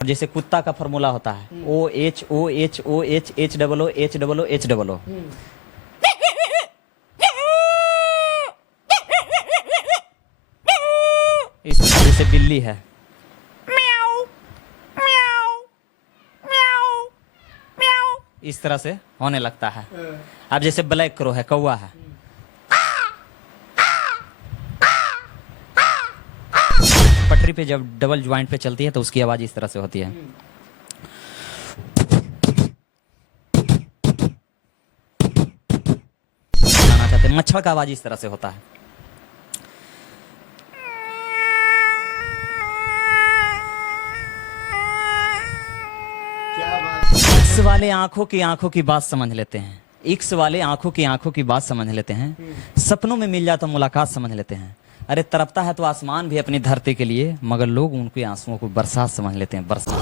जैसे कुत्ता का फॉर्मूला होता है OHOHOHHOO इस जैसे बिल्ली है इस तरह से होने लगता है। अब जैसे ब्लैक क्रो है, कौवा है, पटरी पे जब डबल ज्वाइंट पे चलती है तो उसकी आवाज इस तरह से होती है। बताना चाहते हैं, मच्छर का आवाज इस तरह से होता है। इक्स वाले आंखों की बात समझ लेते हैं, इक्स वाले आंखों की बात समझ लेते हैं, सपनों में मिल जाए तो मुलाकात समझ लेते हैं। अरे तरपता है तो आसमान भी अपनी धरती के लिए, मगर लोग उनके आंसुओं को बरसात समझ लेते हैं, बरसात।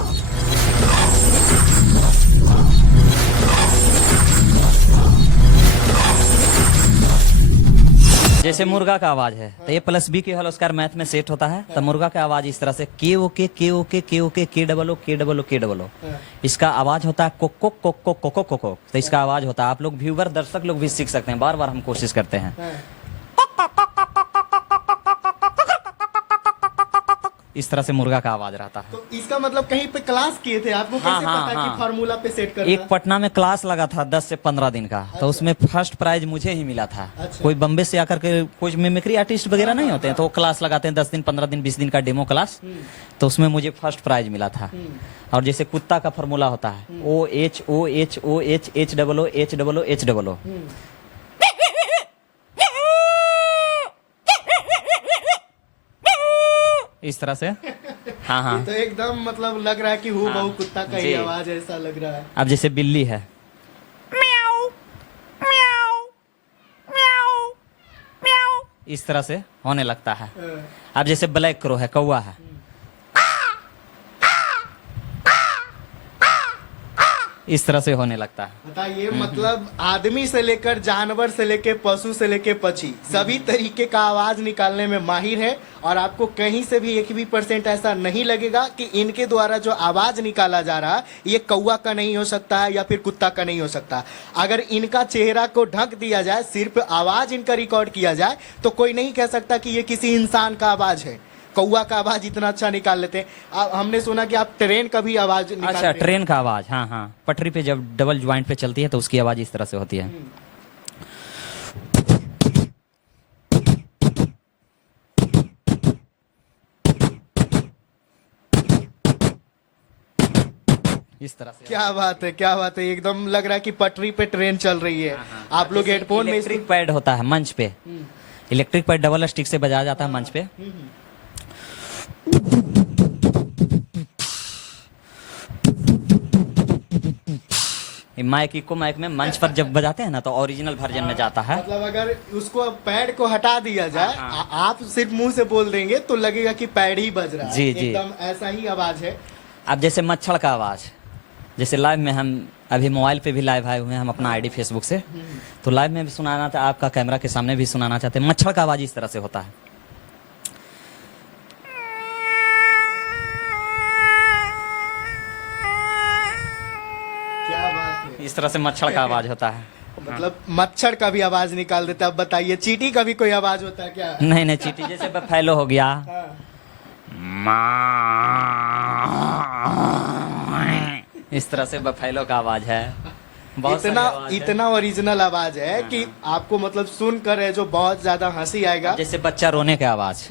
जैसे मुर्गा का आवाज है तो ये प्लस बी के होल स्क्वायर मैथ में सेट होता है, तो मुर्गा का आवाज इस तरह से के ओ के डबल ओ। इसका आवाज होता है Coke Coke Coke Coke Coke Coke Coke. तो इसका आवाज होता है, आप लोग व्यूवर दर्शक लोग भी सीख सकते हैं, बार बार हम कोशिश करते हैं। इस तरह से मुर्गा का आवाज रहता है। तो इसका मतलब कहीं पे क्लास किए थे आपको? कैसे पता कि फार्मूला पे सेट करना? एक पटना में क्लास लगा था 10 से 15 दिन का। तो उसमें फर्स्ट प्राइज मुझे ही मिला था। कोई बम्बे से आकर के कोई मिमिक्री आर्टिस्ट वगैरह नहीं होते हैं तो वो क्लास लगाते हैं 10 दिन 15 दिन 20 दिन का डेमो क्लास। तो उसमें मुझे फर्स्ट प्राइज मिला था। और जैसे कुत्ता का फॉर्मूला होता है OHOHOHHOO। इस तरह से हाँ। तो एकदम मतलब लग रहा है कि हूबहू कुत्ता का ही आवाज ऐसा लग रहा है। अब जैसे बिल्ली है इस तरह से होने लगता है। अब जैसे ब्लैक क्रो है, कौवा है, इस तरह से होने लगता है। बताइए, मतलब आदमी से लेकर जानवर से लेकर पशु से लेकर पक्षी सभी तरीके का आवाज निकालने में माहिर है। और आपको कहीं से भी 1% ऐसा नहीं लगेगा कि इनके द्वारा जो आवाज निकाला जा रहा है ये कौवा का नहीं हो सकता है या फिर कुत्ता का नहीं हो सकता। अगर इनका चेहरा को ढक दिया जाए, सिर्फ आवाज इनका रिकॉर्ड किया जाए, तो कोई नहीं कह सकता कि ये किसी इंसान का आवाज है। कौवा का आवाज इतना अच्छा निकाल लेते हैं। हमने सुना कि आप ट्रेन का भी आवाज निकालते हैं। अच्छा, ट्रेन का आवाज, हाँ, पटरी पे जब डबल ज्वाइंट पे चलती है तो उसकी आवाज इस तरह से होती है। इस तरह से। क्या बात है, क्या बात है। एकदम लग रहा है कि पटरी पे ट्रेन चल रही है। आप लोग हेडफोन में इलेक्ट्रिक पैड होता है मंच पे, इलेक्ट्रिक पैड डबल स्टिक से बजाया जाता है मंच पे। माइक इको माइक में मंच पर जब बजाते हैं ना तो ओरिजिनल वर्जन में जाता है। मतलब अगर उसको पैड को हटा दिया जाए, आप सिर्फ मुंह से बोल देंगे तो लगेगा कि पैड ही बज रहा है। जी। एकदम ऐसा ही आवाज है। अब जैसे मच्छर का आवाज, जैसे लाइव में हम अभी मोबाइल पे भी लाइव आए हुए हैं हम अपना आईडी फेसबुक से, तो लाइव में भी सुनाना था, आपका कैमरा के सामने भी सुनाना चाहते हैं। मच्छर का आवाज इस तरह से होता है। क्या बात है। इस तरह से मच्छर का आवाज होता है। मतलब मच्छर का भी आवाज निकाल देता है। अब बताइए, चींटी का भी कोई आवाज होता है क्या? नहीं, चींटी जैसे बफैलो हो गया, इस तरह से बफैलो का आवाज है। बहुत इतना ओरिजिनल आवाज है कि आपको मतलब सुनकर है जो बहुत ज्यादा हंसी आएगा। जैसे बच्चा रोने का आवाज,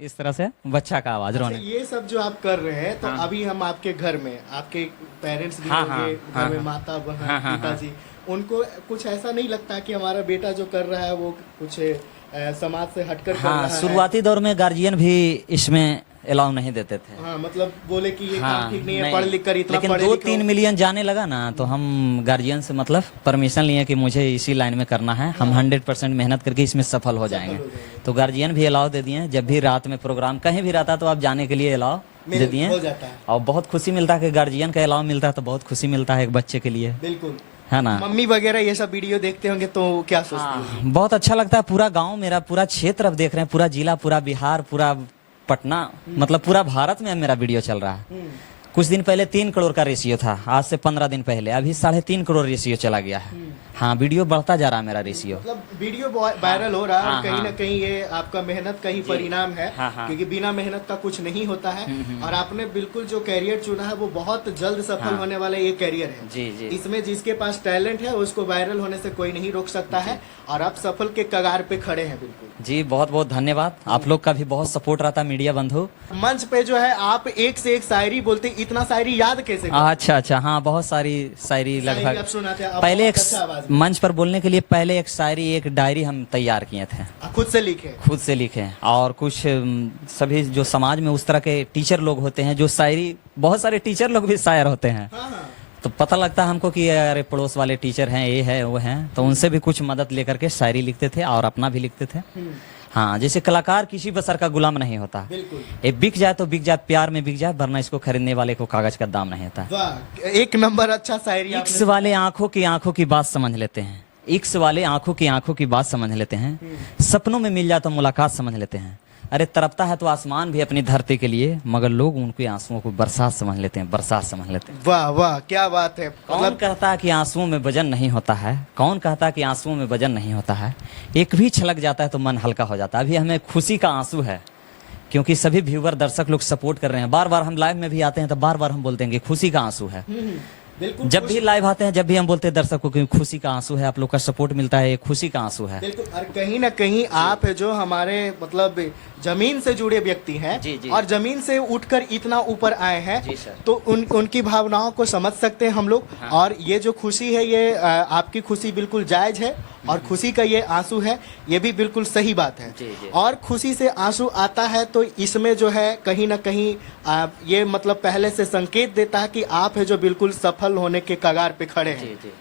इस तरह से बच्चा का आवाज रोने। ये सब जो आप कर रहे हैं तो अभी हम आपके घर में, आपके पेरेंट्स भी होंगे, घर में माता बहन पिताजी, उनको कुछ ऐसा नहीं लगता कि हमारा बेटा जो कर रहा है वो कुछ समाज से हटकर कर रहा है? शुरुआती दौर में गार्जियन भी इसमें अलाउ नहीं देते थे। मतलब बोले कि ये काम ठीक नहीं है, पढ़ लिख कर इतना, लेकिन 2-3 मिलियन जाने लगा ना तो हम गार्जियन से मतलब परमिशन लिए कि मुझे इसी लाइन में करना है, हम 100% मेहनत करके इसमें सफल हो जाएंगे। तो गार्जियन भी अलाउ दे दिए। जब भी रात में प्रोग्राम कहीं भी रहता तो आप जाने के लिए अलाउ दे दिए। और बहुत खुशी मिलता है कि गार्जियन का अलाउ मिलता है तो बहुत खुशी मिलता है एक बच्चे के लिए। बिल्कुल। है ना। मम्मी वगैरह ये सब वीडियो देखते होंगे तो क्या सोचते हैं? बहुत अच्छा लगता है। पूरा गांव मेरा, पूरा क्षेत्र अब देख रहे हैं, पूरा जिला, पूरा बिहार, पूरा पटना, मतलब पूरा भारत में अब मेरा वीडियो चल रहा है। कुछ दिन पहले 3 करोड़ का रेशियो था, आज से 15 दिन पहले अभी 3.5 करोड़ रेशियो चला गया है। हाँ, वीडियो बढ़ता जा रहा है मेरा रेशियो। मतलब वीडियो वायरल हो रहा है, हाँ, और कहीं हाँ। ना कहीं ये आपका मेहनत का ही परिणाम है। हाँ, हाँ। क्योंकि बिना मेहनत का कुछ नहीं होता है। और आपने बिल्कुल जो कैरियर चुना है वो बहुत जल्द सफल हाँ। होने वाला ये कैरियर है। जी जी इसमें जिसके पास टैलेंट है उसको वायरल होने से कोई नहीं रोक सकता है, और आप सफल के कगार पे खड़े हैं बिल्कुल। जी, बहुत बहुत धन्यवाद। आप लोग का भी बहुत सपोर्ट रहता है, मीडिया बंधु। मंच पे जो है आप एक से एक शायरी बोलते, इतना शायरी याद कैसे करते? अच्छा अच्छा, हाँ, बहुत सारी शायरी शायरी लगभग। आप सुनाते हैं, आप पहले बहुत एक अच्छा आवाज में। मंच पर बोलने के लिए पहले एक शायरी, एक डायरी हम तैयार किए थे, खुद से लिखे? खुद से लिखे। और कुछ सभी जो समाज में उस तरह के टीचर लोग होते हैं जो शायरी, बहुत सारे टीचर लोग भी शायर होते हैं, हाँ हाँ। तो पता लगता है हमको कि अरे पड़ोस वाले टीचर हैं, ये है वो हैं, तो उनसे भी कुछ मदद लेकर के शायरी लिखते थे और अपना भी लिखते थे। हाँ, जैसे कलाकार किसी बसर का गुलाम नहीं होता, बिल्कुल। ये बिक जाए तो बिक जाए, प्यार में बिक जाए, वरना इसको खरीदने वाले को कागज का दाम नहीं होता। वाह, एक नंबर अच्छा शायरी इक्स आपने। वाले आंखों की बात समझ लेते हैं, इक्स वाले आंखों की बात समझ लेते हैं, सपनों में मिल जाए तो मुलाकात समझ लेते हैं। अरे तड़पता है तो आसमान भी अपनी धरती के लिए, मगर लोग उनके आंसुओं को बरसात समझ लेते हैं, बरसात समझ लेते हैं। वाह वाह, क्या बात है। कौन कहता है कि आंसुओं में वजन नहीं होता है, कौन कहता है कि आंसुओं में वजन नहीं होता है, एक भी छलक जाता है तो मन हल्का हो जाता है। अभी हमें खुशी का आंसू है, क्योंकि सभी व्यूवर दर्शक लोग सपोर्ट कर रहे हैं। बार बार हम लाइव में भी आते हैं तो बार बार हम बोलते हैं कि खुशी का आंसू है। बिल्कुल। जब भी लाइव आते हैं, जब भी हम बोलते हैं दर्शकों को कि खुशी का आंसू है, आप लोग का सपोर्ट मिलता है, ये खुशी का आंसू है। बिल्कुल, और कहीं ना कहीं आप है जो हमारे मतलब जमीन से जुड़े व्यक्ति हैं, जी, जी। और जमीन से उठकर इतना ऊपर आए हैं, जी, सर। तो उनकी भावनाओं को समझ सकते हैं हम लोग। हाँ। और ये जो खुशी है, ये आपकी खुशी बिल्कुल जायज है, और खुशी का ये आंसू है, ये भी बिल्कुल सही बात है। जी, जी। और खुशी से आंसू आता है तो इसमें जो है कहीं ना कहीं ये मतलब पहले से संकेत देता है कि आप है जो बिल्कुल सफल होने के कगार पे खड़े हैं। जी जी